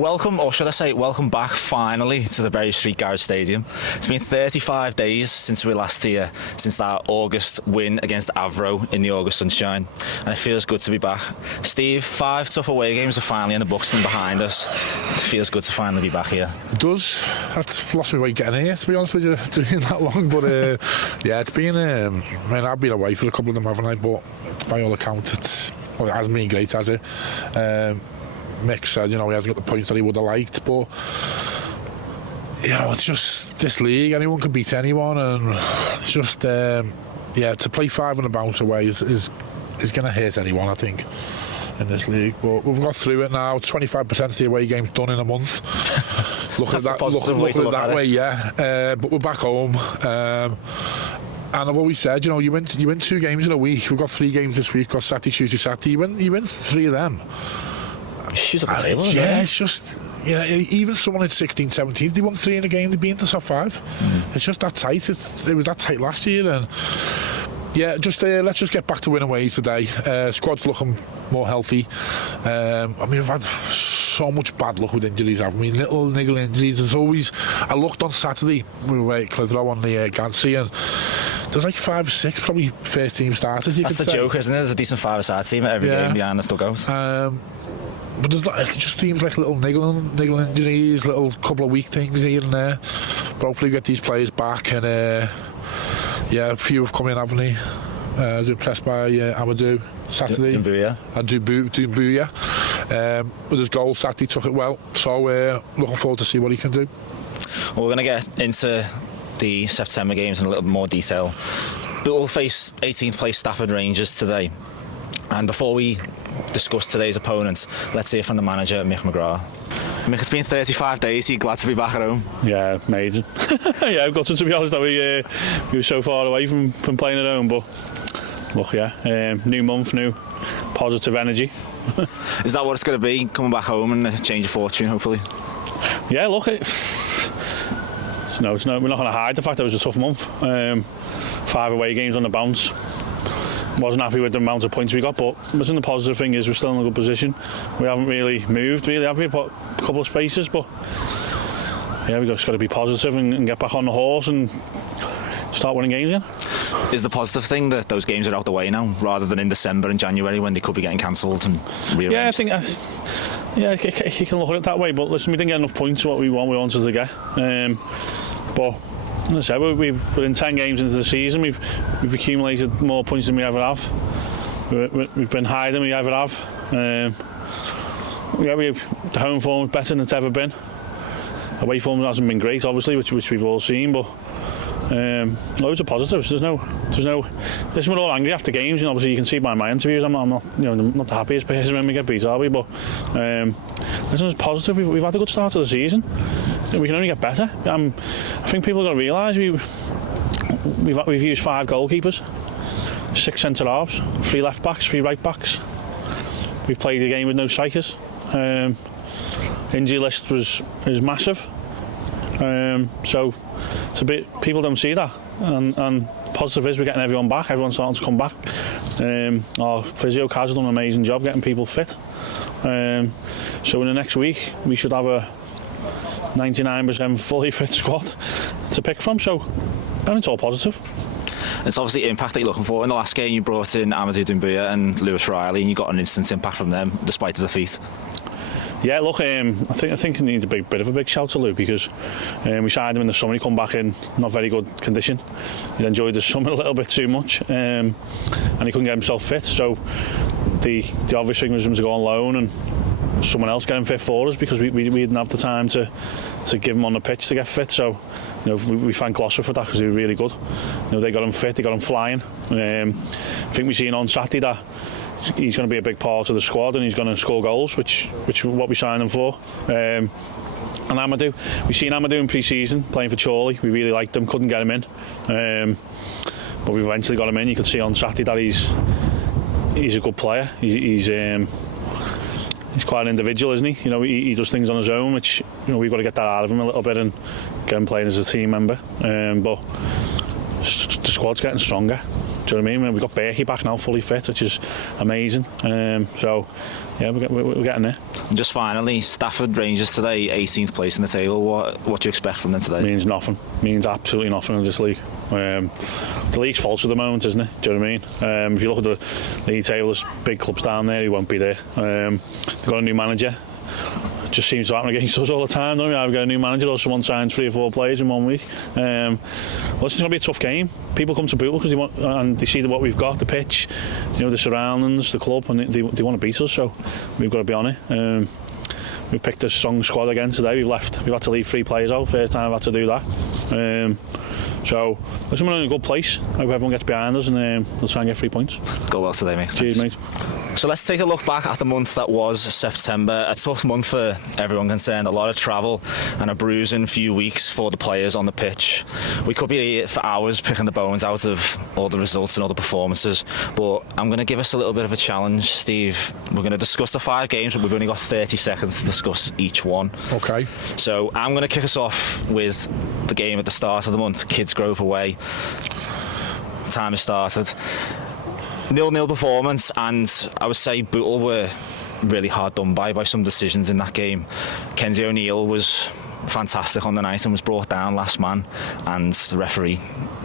Welcome, or should I say welcome back finally to the Berry Street Garage Stadium. It's been 35 days since we were last here, since that August win against Avro in the August sunshine, and it feels good to be back. Steve, 5 tough away games are finally in the books and behind us. It feels good to finally be back here. It does. I've lost my way getting here, to be honest with you, doing that long, but yeah, it's been, I've been away for a couple of them, haven't I, but by all accounts it hasn't been great, has it? Mick said, he hasn't got the points that he would have liked, but it's just this league, anyone can beat anyone, and it's just to play 5 on the bounce away is going to hurt anyone, I think, in this league. But we've got through it now. 25% of the away games done in a month. Look at that way, yeah. But we're back home. And I've always said, you win 2 games in a week. We've got 3 games this week. Got Saturday, Tuesday, Saturday. You win 3 of them. Shoes up the table. Yeah, it's just even someone in 16, 17, they won 3 in a game. They'd be in the top 5. It's just that tight. It was that tight last year, and yeah, let's just get back to winning ways today. Squad's looking more healthy. We've had so much bad luck with injuries, haven't we? Little niggle injuries. There's always. I looked on Saturday. We were at Clitheroe on the Gancy, and there's like 5 or 6 probably first team starters. That's the joke, isn't it? There's a decent 5-a-side team at every game behind the dugout. But it just seems like little niggle injuries, little couple of weak things here and there. But hopefully we get these players back, and a few have come in, haven't they? I was impressed by Amadou Saturday. Doumbouya. And Doumbouya. With his goal, Saturday took it well. So looking forward to see what he can do. Well, we're going to get into the September games in a little bit more detail. Bootle face 18th place Stafford Rangers today. And before we discuss today's opponents, let's hear from the manager, Mick McGrath. Mick, it's been 35 days. Are you glad to be back at home? Yeah, amazing. Yeah, I've got to be honest, that we were so far away from playing at home, but look, new month, new positive energy. Is that what it's going to be, coming back home and a change of fortune, hopefully? Yeah, look, we're not going to hide the fact that it was a tough month. 5 away games on the bounce. Wasn't happy with the amount of points we got, but the positive thing is we're still in a good position. We haven't really moved, have we? But a couple of spaces, but yeah, we've just got to be positive and get back on the horse and start winning games again. Is the positive thing that those games are out the way now, rather than in December and January when they could be getting cancelled and rearranged? Yeah, I think you can look at it that way, but listen, we didn't get enough points what we wanted to get. But as I said, we're in 10 games into the season. We've accumulated more points than we ever have. We've been higher than we ever have. The home form is better than it's ever been. Away form hasn't been great, obviously, which we've all seen, but loads of positives. There's no. Listen, we're all angry after games, and obviously you can see by my interviews I'm not the happiest person when we get beat, are we? But listen, it's positive. We've had a good start to the season. We can only get better. I think people have got to realise we've used 5 goalkeepers, 6 centre halves, 3 left backs, 3 right backs. We've played a game with no strikers. Injury list is massive. So it's a bit, people don't see that, and positive is we're getting everyone back. Everyone's starting to come back. Our physio Kaz has done an amazing job getting people fit. So in the next week we should have a 99% fully fit squad to pick from, so it's all positive. It's obviously impact that you're looking for. In the last game you brought in Amadou Doumbouya and Lewis Riley, and you got an instant impact from them despite the defeat. Yeah, look, I think I need a bit of a big shout to Lou, because we signed him in the summer. He come back in not very good condition. He enjoyed the summer a little bit too much, and he couldn't get himself fit, so the obvious thing was him to go on loan and someone else get him fit for us, because we didn't have the time to give him on the pitch to get fit. So we thank Gloucester for that, because they were really good. They got him fit, they got him flying. I think we've seen on Saturday that he's going to be a big part of the squad, and he's going to score goals, which is what we signed him for. And Amadou, we've seen Amadou in pre-season playing for Chorley. We really liked him, couldn't get him in, but we eventually got him in. You could see on Saturday that he's a good player. He's quite an individual, isn't he? He does things on his own, which we've got to get that out of him a little bit and get him playing as a team member. But the squad's getting stronger. Do you know what I mean? We've got Berkey back now, fully fit, which is amazing. So, yeah, we're getting there. And just finally, Stafford Rangers today, 18th place in the table. What do you expect from them today? Means nothing. Means absolutely nothing in this league. The league's false at the moment, isn't it? Do you know what I mean? If you look at the league table, there's big clubs down there who won't be there. They've got a new manager. Just seems to happen against us all the time, don't we? I've got a new manager or someone signs 3 or 4 players in 1 week. Well, it's going to be a tough game. People come to Bootle because they want, and they see what we've got, the pitch, the surroundings, the club, and they want to beat us. So we've got to be on it. We've picked a strong squad again today. We've had to leave 3 players out. First time I've had to do that. So listen, we're in a good place. I hope everyone gets behind us, and we'll try and get 3 points. Go well today, mate. Cheers, mate. So let's take a look back at the month that was September. A tough month for everyone concerned. A lot of travel and a bruising few weeks for the players on the pitch. We could be here for hours picking the bones out of all the results and all the performances, but I'm going to give us a little bit of a challenge, Steve. We're going to discuss the 5 games, but we've only got 30 seconds to discuss each one. Okay. So I'm going to kick us off with the game at the start of the month, Kidsgrove away. Time has started. 0-0 performance, and I would say Bootle were really hard done by some decisions in that game. Kenzie O'Neill was fantastic on the night and was brought down last man, and the referee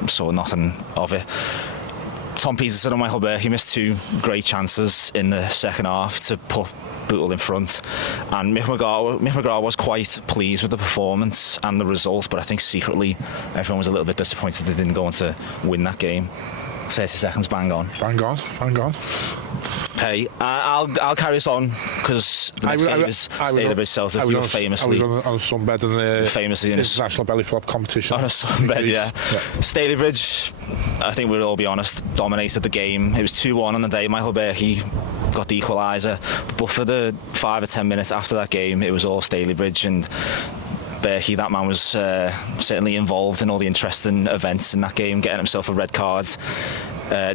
saw nothing of it. Tom Peterson and Michael Berkey missed 2 great chances in the second half to put Bootle in front, and Mick McGrath was quite pleased with the performance and the result, but I think secretly everyone was a little bit disappointed they didn't go on to win that game. 30 seconds, bang on. Bang on. Okay, I'll carry us on because the next game is Stafford Celtic. You were famously on a sunbed in the international belly flop competition. On a sunbed, yeah. Stalybridge, I think we'll all be honest, dominated the game. It was 2-1 on the day. Michael Berkey got the equaliser, but for the 5 or 10 minutes after that game, it was all Stalybridge, and Berkey, that man was certainly involved in all the interesting events in that game, getting himself a red card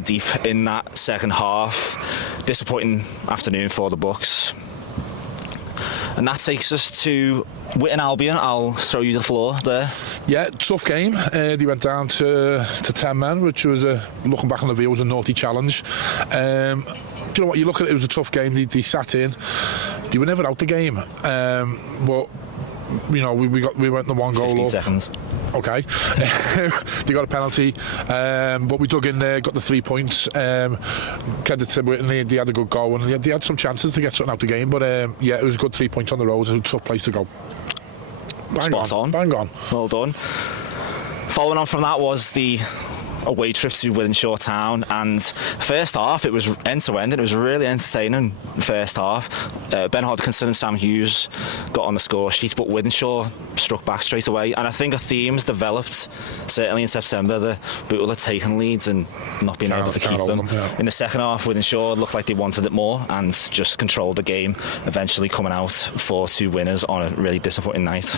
deep in that second half. Disappointing afternoon for the Bucks. And that takes us to Witton Albion. I'll throw you the floor there. Yeah, tough game. They went down to 10 men, which was, looking back on the video, was a naughty challenge. Do you know what, you look at it was a tough game. They sat in. They were never out the game. But we went the 1 goal 15 up. seconds. Okay. They got a penalty, but we dug in there, got the 3 points. Credit to Witton, they had a good goal, and they had some chances to get something out the game, but yeah, it was a good 3 points on the road. It was a tough place to go. Bang on. Well done. Following on from that was the away trip to Wythenshawe Town, and first half it was end to end, and it was really entertaining. First half, Ben Hodkinson and Sam Hughes got on the score sheet, but Wythenshawe struck back straight away, and I think a theme has developed certainly in September. The Bootle had taken leads and not being able to keep them. In the second half, Wythenshawe looked like they wanted it more and just controlled the game, eventually coming out 4-2 winners on a really disappointing night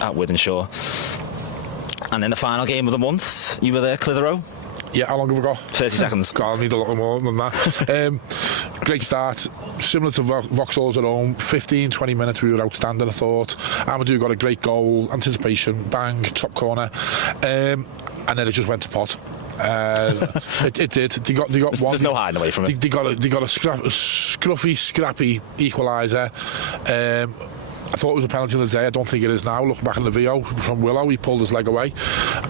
at Wythenshawe. And then the final game of the month, you were there, Clitheroe? Yeah, how long have we got? 30 seconds. God, I need a lot more than that. Great start, similar to Vauxhall's at home. 15-20 minutes we were outstanding, I thought. Amadou got a great goal, anticipation, bang, top corner, and then it just went to pot. It did. They got there's one. There's no hiding away from it. They got a scruffy, scrappy equaliser. I thought it was a penalty of the day. I don't think it is now. Looking back in the video from Willow, he pulled his leg away,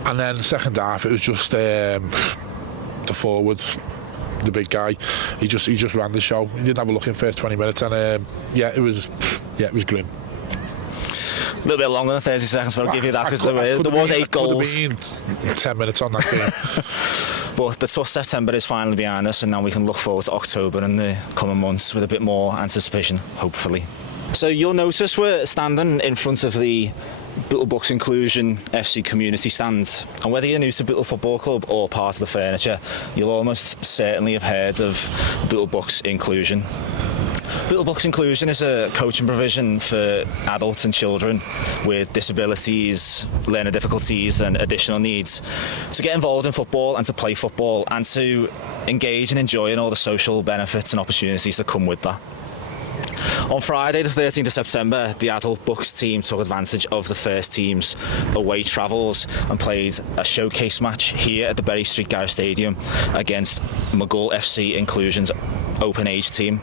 and then second half it was just the forward, the big guy. He just ran the show. He didn't have a look in first 20 minutes, and it was grim. A little bit longer than 30 seconds, but I'll give you that because there was 8 goals. Could have been 10 minutes on that game. But the tough September is finally behind us, and now we can look forward to October and the coming months with a bit more anticipation, hopefully. So you'll notice we're standing in front of the Bootle Inclusion FC community stand, and whether you're new to Bootle Football Club or part of the furniture, you'll almost certainly have heard of Bootle Inclusion. Bootle Inclusion is a coaching provision for adults and children with disabilities, learning difficulties and additional needs to get involved in football and to play football and to engage and enjoy in all the social benefits and opportunities that come with that. On Friday the 13th of September, the adult Bucks team took advantage of the first team's away travels and played a showcase match here at the Bury Street Garage Stadium against Bootle FC Inclusion's open age team.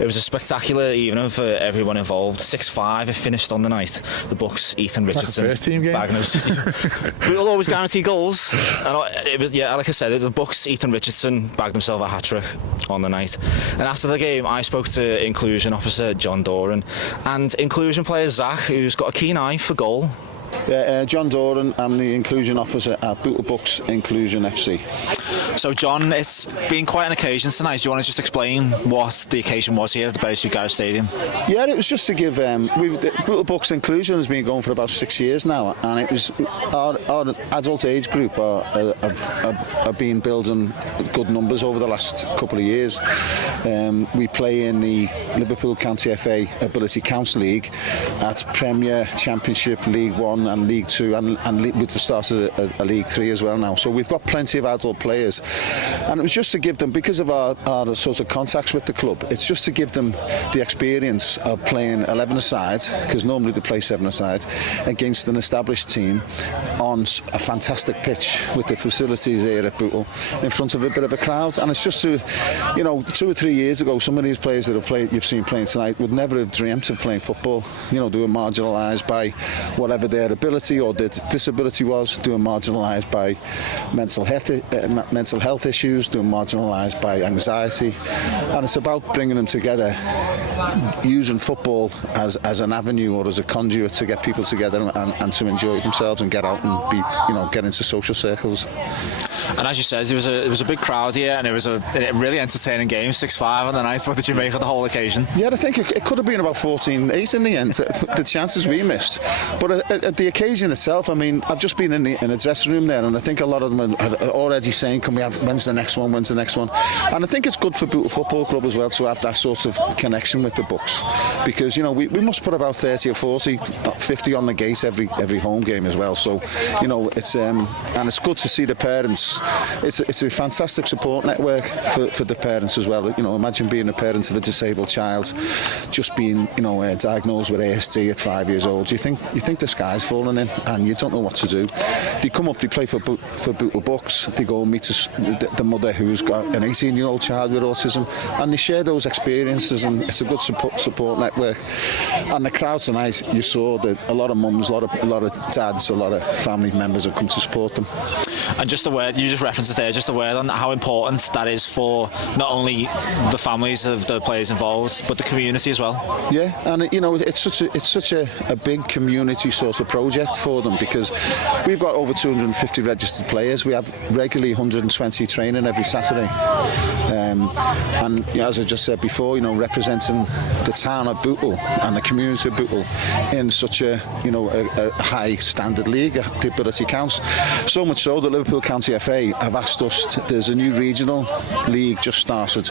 It was a spectacular evening for everyone involved. 6-5 it finished on the night. The Bucks, Ethan Richardson, first team game. We'll always guarantee goals. And it was, yeah, like I said, the Bucks, Ethan Richardson bagged himself a hat-trick on the night. And after the game, I spoke to Inclusion officer John Doran and Inclusion player Zach, who's got a keen eye for goal. John Doran, I'm the inclusion officer at Bootle Inclusion FC. So John, it's been quite an occasion tonight. Do you want to just explain what the occasion was here at the Bury Street Garage Stadium? Yeah, it was just to give, Bootle Inclusion has been going for about 6 years now, and it was our adult age group have been building good numbers over the last couple of years. We play in the Liverpool County FA Ability Council League at Premier, Championship, League 1 and League 2 and with the start of a League 3 as well now. So we've got plenty of adult players, and it was just to give them, because of our sort of contacts with the club, it's just to give them the experience of playing 11-a-side, because normally they play 7-a-side, against an established team on a fantastic pitch with the facilities here at Bootle in front of a bit of a crowd. And it's just to, 2 or 3 years ago, some of these players that you've seen playing tonight would never have dreamt of playing football. They were marginalised by whatever their ability or their disability was. They were marginalised by mental health issues. They were marginalised by anxiety. And it's about bringing them together, using football as an avenue or as a conduit to get people together and to enjoy themselves and get out and get into social circles. And as you said, it was a big crowd here, and it was a really entertaining game, 6-5 on the night. What did you make of the whole occasion? Yeah, I think it could have been about 14-8 in the end, the chances we missed. But at the occasion itself, I've just been in a dressing room there, and I think a lot of them are already saying, when's the next one? And I think it's good for Bootle Football Club as well to have that sort of connection with the Bucks, because, we must put about 30 or 40, 50 on the gate every home game as well. So, it's and it's good to see the parents. It's a fantastic support network for the parents as well. Imagine being a parent of a disabled child, just being diagnosed with ASD at 5 years old. You think the sky's falling in, and you don't know what to do. They come up, they play for Bootle Bucks. They go and meet the mother who's got an 18-year-old child with autism, and they share those experiences, and it's a good support network. And the crowd tonight, you saw that a lot of mums, a lot of dads, a lot of family members have come to support them. And just a word, you just referenced it there, just a word on how important that is for not only the families of the players involved, but the community as well. Yeah, and it's such a big community sort of project for them, because we've got over 250 registered players. We have regularly 120 training every Saturday. And as I just said before, representing the town of Bootle and the community of Bootle in such a high standard league, the Ability Counts. So much so that Liverpool County FA have asked us there's a new regional league just started,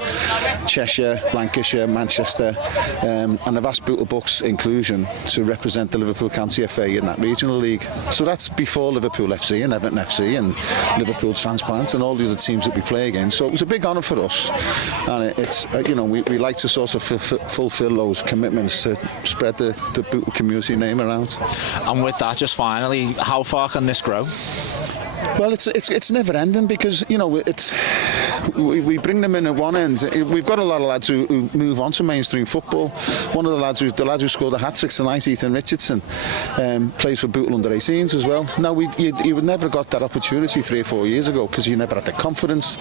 Cheshire, Lancashire, Manchester, and they've asked Bootle Inclusion to represent the Liverpool County FA in that regional league. So that's before Liverpool FC and Everton FC and Liverpool Transplant and all the other teams that we play against. So it was a big honour for us, and it's we like to sort of fulfil those commitments to spread the Bootle community name around. And with that, just finally, how far can this grow? Well, it's never ending, because we bring them in at one end. We've got a lot of lads who move on to mainstream football. One of the lad who scored a hat-trick tonight, Ethan Richardson, plays for Bootle under 18s as well. Now he would never have got that opportunity 3 or 4 years ago, because he never had the confidence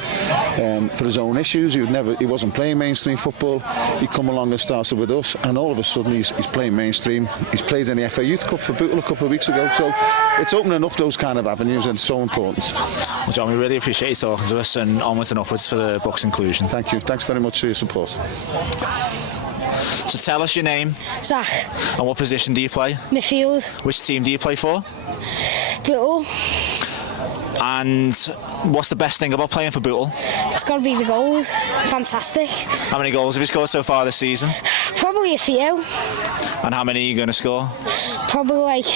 for his own issues. He wasn't playing mainstream football. He come along and started with us, and all of a sudden he's playing mainstream. He's played in the FA Youth Cup for Bootle a couple of weeks ago. So it's opening up those kind of avenues, and it's so important. Well, John, we really appreciate you talking to us, and onwards and upwards for the Bucks Inclusion. Thank you. Thanks very much for your support. So tell us your name. Zach. And what position do you play? Midfield. Which team do you play for? Bootle. And what's the best thing about playing for Bootle? It's got to be the goals. Fantastic. How many goals have you scored so far this season? Probably a few. And how many are you going to score? Probably like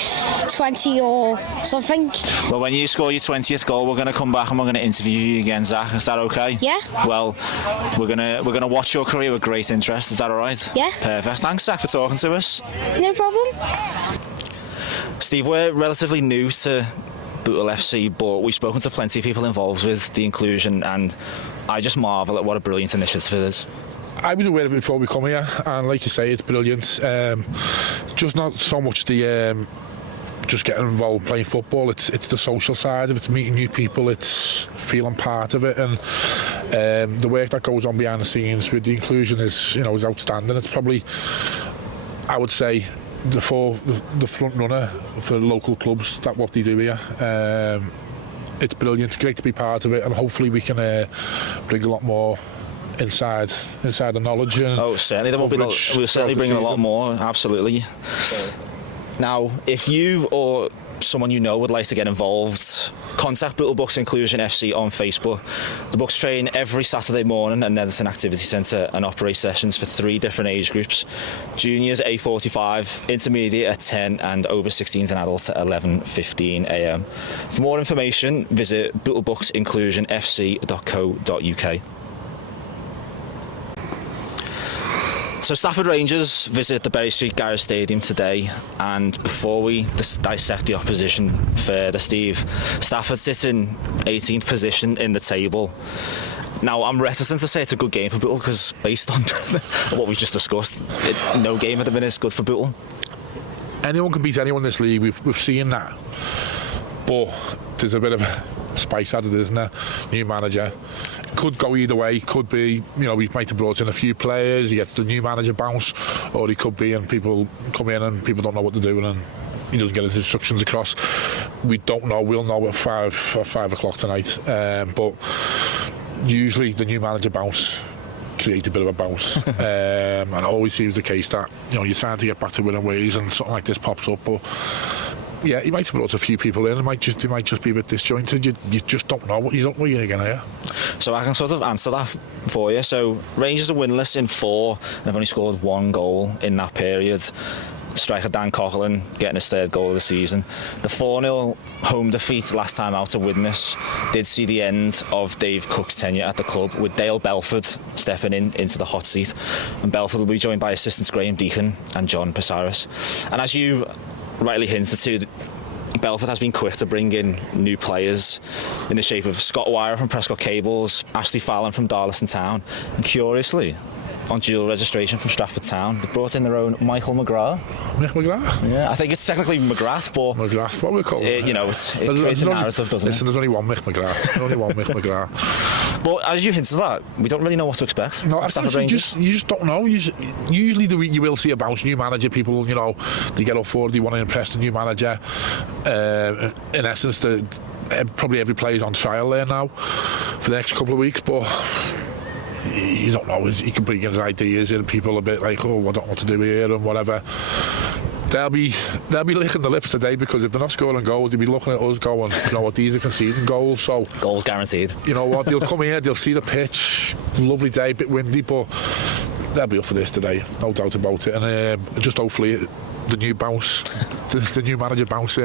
20 or something. Well, when you score your 20th goal, we're going to come back and we're going to interview you again, Zach. Is that okay? Yeah. Well, we're gonna watch your career with great interest. Is that all right? Yeah. Perfect. Thanks, Zach, for talking to us. No problem. Steve, we're relatively new to Bootle FC, but we've spoken to plenty of people involved with the inclusion, and I just marvel at what a brilliant initiative it is. I was aware of it before we come here, and like you say, it's brilliant. Just not so much the just getting involved playing football. It's the social side of it. It's meeting new people. It's feeling part of it, and the work that goes on behind the scenes with the inclusion is outstanding. It's probably, I would say, the front runner for local clubs. That what they do here. It's brilliant. It's great to be part of it, and hopefully we can bring a lot more inside the knowledge. And certainly we'll certainly bring in a lot more. Absolutely. Now, if you or someone you know would like to get involved, contact Bootle Inclusion FC on Facebook. The Bucks train every Saturday morning at Netherton Activity Centre and operate sessions for 3 different age groups: juniors at 8:45, intermediate at 10, and over 16s and adults at 11:15 a.m. For more information, visit bootlebooksinclusionfc.co.uk. So Stafford Rangers visit the Bury Street Garage Stadium today, and before we dissect the opposition further, Steve, Stafford sit in 18th position in the table. Now, I'm reticent to say it's a good game for Bootle because based on what we've just discussed, no game at the minute is good for Bootle. Anyone can beat anyone in this league. We've seen that, but there's a bit of a spice added, isn't there? New manager. Could go either way. Could be, we might have brought in a few players, he gets the new manager bounce, or he could be and people come in and people don't know what they're doing and he doesn't get his instructions across. We don't know. We'll know at 5 o'clock tonight. But usually the new manager bounce create a bit of a bounce. And it always seems the case that you're trying to get back to winning ways and something like this pops up, but yeah, he might have brought a few people in. It might just be a bit disjointed. You just don't know what you're going to hear. So I can sort of answer that for you. So Rangers are winless in 4 and have only scored 1 goal in that period. Striker Dan Coughlin getting his 3rd goal of the season. The 4-0 home defeat last time out of Widnes did see the end of Dave Cook's tenure at the club, with Dale Belford stepping into the hot seat, and Belford will be joined by assistants Graham Deacon and John Pesaris. And as you rightly hinted to, Belford has been quick to bring in new players in the shape of Scott Wire from Prescott Cables, Ashley Fallon from Darlington Town, and curiously, on dual registration from Stafford Town, they brought in their own Michael McGrath. Mick McGrath? Yeah, I think it's technically McGrath, but McGrath, what we call it? It creates a narrative, doesn't it? Listen, there's only one Mick McGrath. There's only one Mick McGrath. But as you hinted at, we don't really know what to expect. No, you just don't know. Usually you will see a bounce. New manager, people, they get up forward, they want to impress the new manager. In essence, probably every player's on trial there now for the next couple of weeks, but you don't know. He can bring his ideas in, people a bit like, I don't know what to do here and whatever. They'll be licking the lips today, because if they're not scoring goals, they'll be looking at us going, these are conceding goals. So goals guaranteed. You know what? They'll come here, they'll see the pitch, lovely day, a bit windy, but they'll be up for this today, no doubt about it. And just hopefully the new bounce, the new manager bounce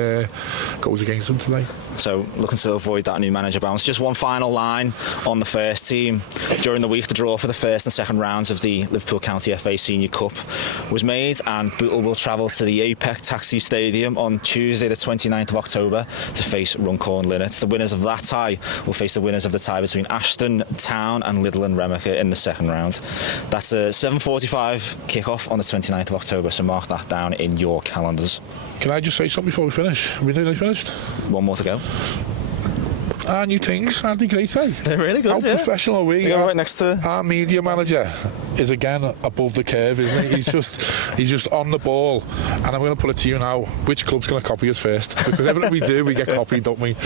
goes against them today. So looking to avoid that new manager bounce. Just one final line on the first team. During the week, the draw for the first and second rounds of the Liverpool County FA Senior Cup was made, and Bootle will travel to the APEC Taxi Stadium on Tuesday the 29th of October to face Runcorn Linnet. The winners of that tie will face the winners of the tie between Ashton Town and Liddell and Remacher in the second round. That's a 7:45 kick-off on the 29th of October, so mark that down in your calendars. Can I just say something before we finish? Are we nearly finished? One more to go. Our new things, aren't they great, eh? They're really good. How professional are we? You're right next to our media manager is again above the curve, isn't he? He's just on the ball. And I'm going to put it to you now: which club's going to copy us first? Because everything we do, we get copied, don't we?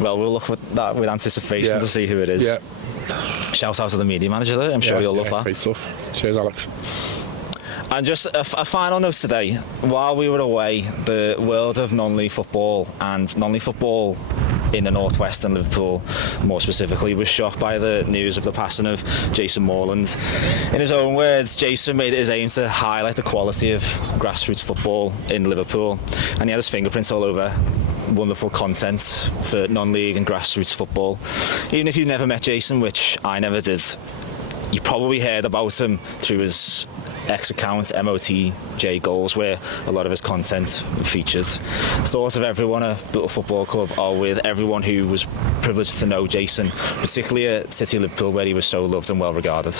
Well, we'll look at that with anticipation to see who it is. Yeah. Shout out to the media manager there. I'm sure you'll love that. Great stuff. Cheers, Alex. And just a final note today. While we were away, the world of non-league football and non-league football in the northwest and Liverpool more specifically was shocked by the news of the passing of Jason Moreland. In his own words, Jason made it his aim to highlight the quality of grassroots football in Liverpool, and he had his fingerprints all over wonderful content for non-league and grassroots football. Even if you've never met Jason, which I never did, you probably heard about him through his X-account, MOTJ Goals, where a lot of his content featured. Thoughts of everyone at Bootle Football Club are with everyone who was privileged to know Jason, particularly at City Liverpool, where he was so loved and well regarded.